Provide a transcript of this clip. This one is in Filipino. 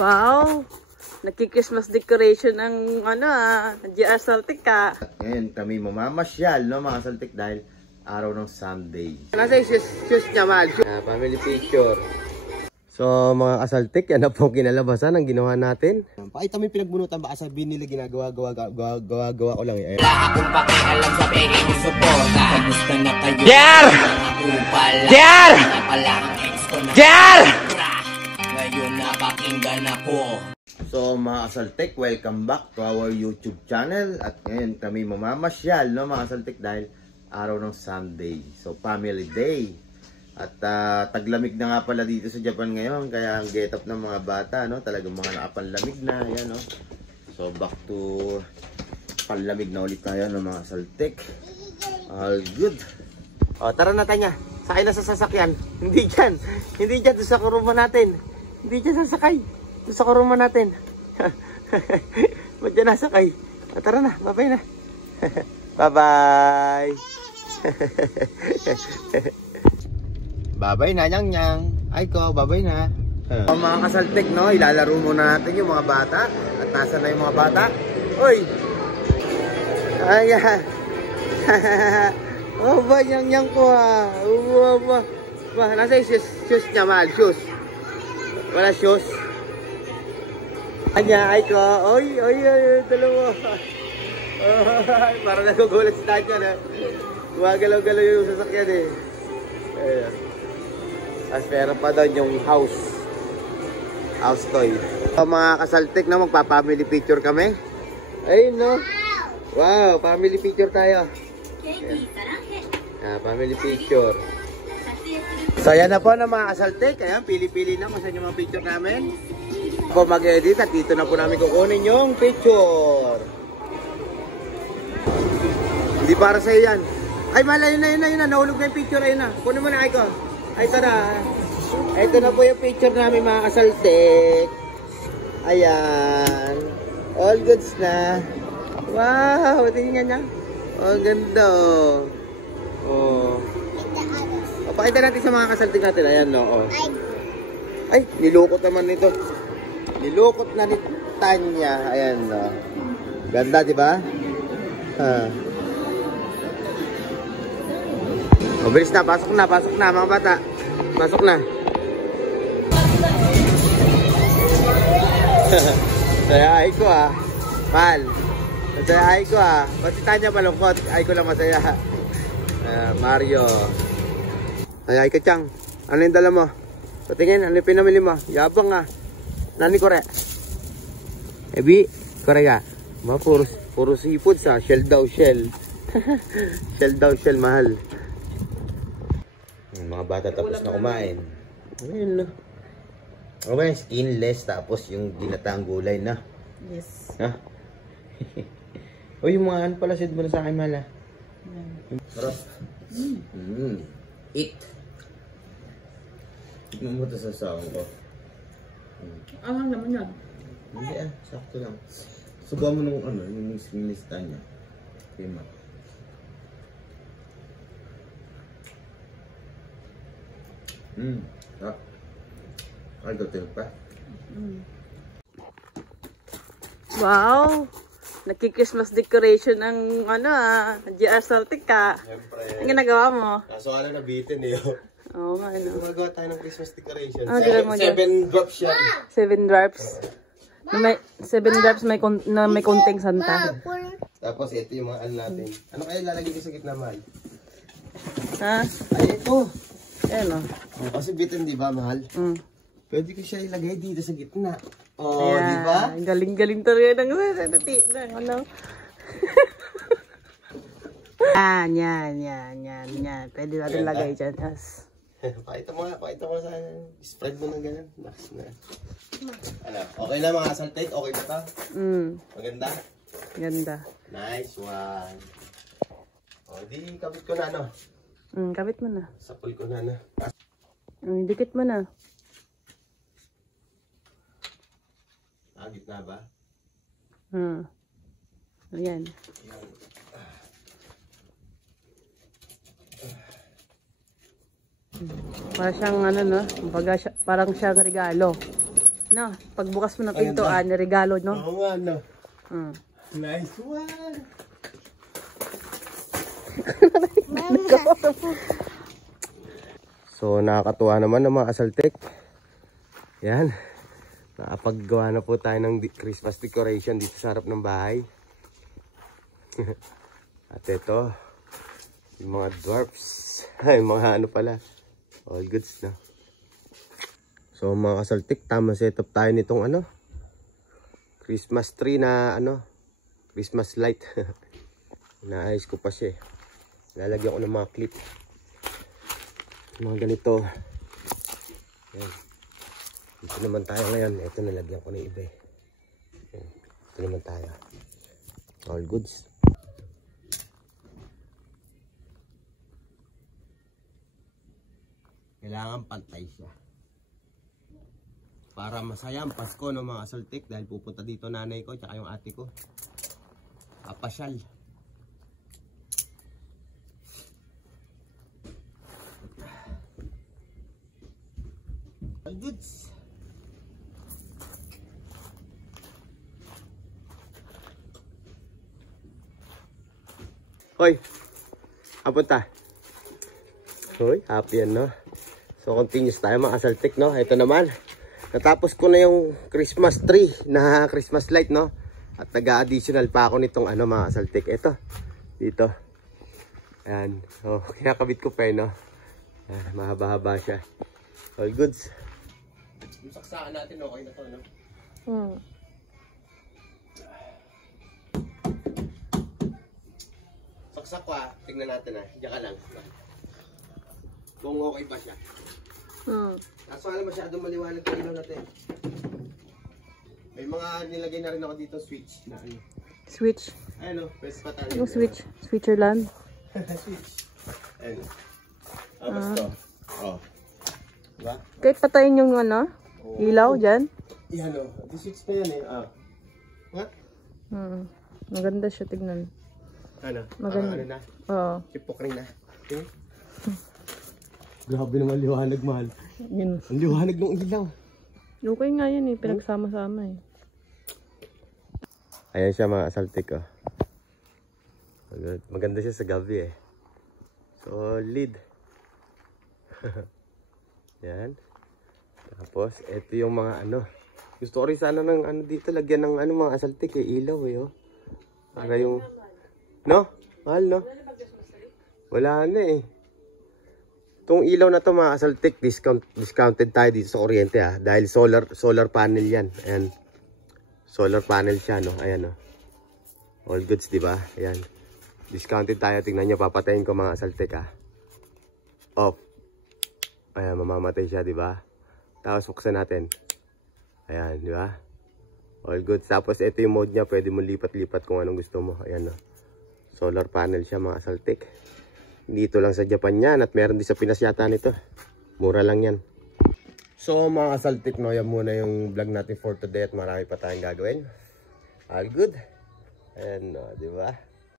Wow! Nagki-Christmas decoration ang GR Saltik ka. At ngayon kami mamamasyal, no mga Saltik, dahil araw ng Sunday. Nasa yung shoes niya, mahal. Family picture. So mga kasaltik, yan na po kinalabasan ang ginawa natin. Pakita mo yung pinagbunutan, baka sabihin nila ginagawa ko lang eh. Wala akong pakialam sa pagiging mo suporta. Kamusta na kayo? JR! JR! JR! Ngayon napakinggan ako. So mga kasaltik, welcome back to our YouTube channel. At ngayon kami mamamasyal, no mga kasaltik, dahil araw ng Sunday. So family day. At taglamig na nga pala dito sa Japan ngayon, kaya ang get up ng mga bata, no, talagang mga nakapanlamig na, yan, no. So back to panlamig na ulit tayo ng mga Saltik. All good. O tara na Tanya, sakay na sa sasakyan. Hindi dyan, doon sa kuruma natin. Hindi dyan sasakay, doon sa kuruma natin. Ba't dyan nasakay? O tara na, bye bye na. Bye bye. Babay na, nyang. Ay ko, babay na. Mga kasaltik, no, ilalaro muna natin yung mga bata. At nasa na yung mga bata? Uy! Ayan. Oh, ba, nyang ko ha. Nasa yung shoes niya, mahal, shoes. Wala shoes. Anya, ay ko. Oy, dalawa. Parang nagugulat si Tanya na. Gumagalaw-galaw yung sasakyan eh. Ayan. As meron pa doon yung house toy. So, mga kasaltik na magpa-family picture kami. Ayun no. Wow, family picture tayo. Family picture. So yan na po na mga kasaltik. Ayan, pili-pili na kung saan yung mga picture namin. Ako mag-edit at dito na po namin kukunin yung picture. Hindi para sa'yo yan. Ay, malayo na. Nahulog na yung picture. Ayun na. Kunin mo na, Aiko. Ay, tara. Ito na po yung picture namin mga kasaltik. Ayan. All goods na. Wow, tingnan niya. Oh, ganda. Oh. Pakita natin sa mga kasaltik natin. Ayan, no. Oh. Ay, nilukot naman nito. Nilukot na ni Tanya. Ayan, no. Ganda, di ba? Mabilis na, pasok na mga bata. Pasok na. Saya ay ko Mahal. Saya ay ko Ba't si Tanya malungkot? Ay ko lang masaya. Mario. Ay ka Chang. Ano yung dala mo? Patingin, ano yung pinamili mo? Yabang Nani kore? Ebi, kore ka? Puro seafood sa. Shell daw, shell. Shell daw, shell, mahal. Mga bata tapos na kumain. Ayun na. Okay, skinless tapos yung ginataang gulay na. Yes. Ha? O yung mga ano pala sid mo na sa akin, mahal. Sarap. Eat. Tignan mo ito sa sawang ko. Anong naman yan? Hindi sakto lang. Subuhan mo nung yung skinless Tanya. Pima. Sarap. Ay, dotel pa. Wow! Nagki-Christmas decoration ng GR Saltik ka. Siyempre. Ang ginagawa mo? Kaso nabitin eh. Oo nga, Gumagawa tayo ng Christmas decoration. Ano 7 drops yan. 7 drops. May 7 drops may konting Santa. Tapos ito yung mga natin. Ano kaya lalagay ko sa gitna, mahal? Ha? Ay, ito. Ayan Kasi bitin, di ba, mahal? Pwede ko siya ilagay dito sa gitna. Oh, ayan. Di ba? Galing-galing talaga ng yan. Pwede natin lagay dyan. Yes. Pakita mo sa spread mo ng ganun. Ano, okay na mga Saltik? Okay ba ito? Maganda? Ganda. Nice one. O, di kabit ko na, Kabit mo na. Sapul ko na. Dikit mo na. Gitna ba? Ayan. Para siyang parang siyang regalo. No, pagbukas mo ng pintuan, regalo, no? Oo nga, no. Hmm. Nice one. So nakakatuwa naman ng mga asaltek. Yan. Nakapaggawa na po tayo ng Christmas decoration dito sa harap ng bahay. At ito, yung mga dwarfs. Ay, mga ano pala. All goods na. So mga kasaltik, tama setup tayo nitong ano, Christmas tree na ano, Christmas light. Naayos ko pa siya eh. Lalagyan ko ng mga clip. Mga ganito. Yan. Dito naman tayo ngayon. Ito nalagyan ko ng iba eh. Yan. Ito naman tayo. All goods. Kailangan pantay siya. Para masaya ang Pasko ng mga asaltik dahil pupunta dito nanay ko tsaka yung ate ko. Papasyal. All goods. Hoy, apunta. Hoy, happy yan, no? So, continuous tayo mga asaltik, no? Ito naman. Natapos ko na yung Christmas tree na Christmas light, no? At nag-additional pa ako nitong ano mga asaltik. Ito, dito. Ayan. Oh, kinakabit ko pa eh, no? Ayan, mahaba-haba siya. All goods. Yung saksakan natin, okay na to, no? Hmm. Saksak ko, tignan natin, ha? Diyan ka lang. Kung okay pa siya. Hmm. Kaso alam masyadong maliwanag yung ilaw natin. May mga nilagay na rin ako dito switch na ano. Switch. Ayun o, pwes pa tayo. Yung switch. Switzerland. Switch. Ayun. Tapos to. Oh. Diba? Kahit patayin yung ano, ilaw dyan. Yan o. The switch na yan eh. Ah. What? Hmm. Maganda siya tignan. Ano? Maganda. Ano na? Oo. Sipok rin na. Okay. Grabe naman liwanag, mahal. Yun. Ang liwanag ng ilaw. Okay nga yan eh. Pinagsama-sama eh. Ayan siya mga asaltik oh. Maganda siya sa gabi eh. Solid. Yan. Tapos ito yung mga ano. Gusto ko rin sana ng ano dito. Lagyan ng ano mga asaltik eh. Ilaw eh oh. Para yung... No? Mahal no? Wala na eh. Itong ilaw na to mga asaltik, discounted tayo dito sa kuryente ah. Dahil solar panel yan. Ayan. Solar panel siya no. Ayan no. All goods diba? Ayan. Discounted tayo. Tingnan nyo. Papatayin ko mga asaltik ah. Off. Ayan. Mamamatay siya diba? Tapos buksan natin. Ayan diba? All goods. Tapos ito yung mode niya. Pwede mo lipat-lipat kung anong gusto mo. Ayan no. Solar panel siya mga asaltik. Dito lang sa Japan yan at meron din sa Pinas yata nito. Mura lang yan. So mga asaltik no, yan muna yung vlog natin for today at marami pa tayong gagawin. All good. And di ba?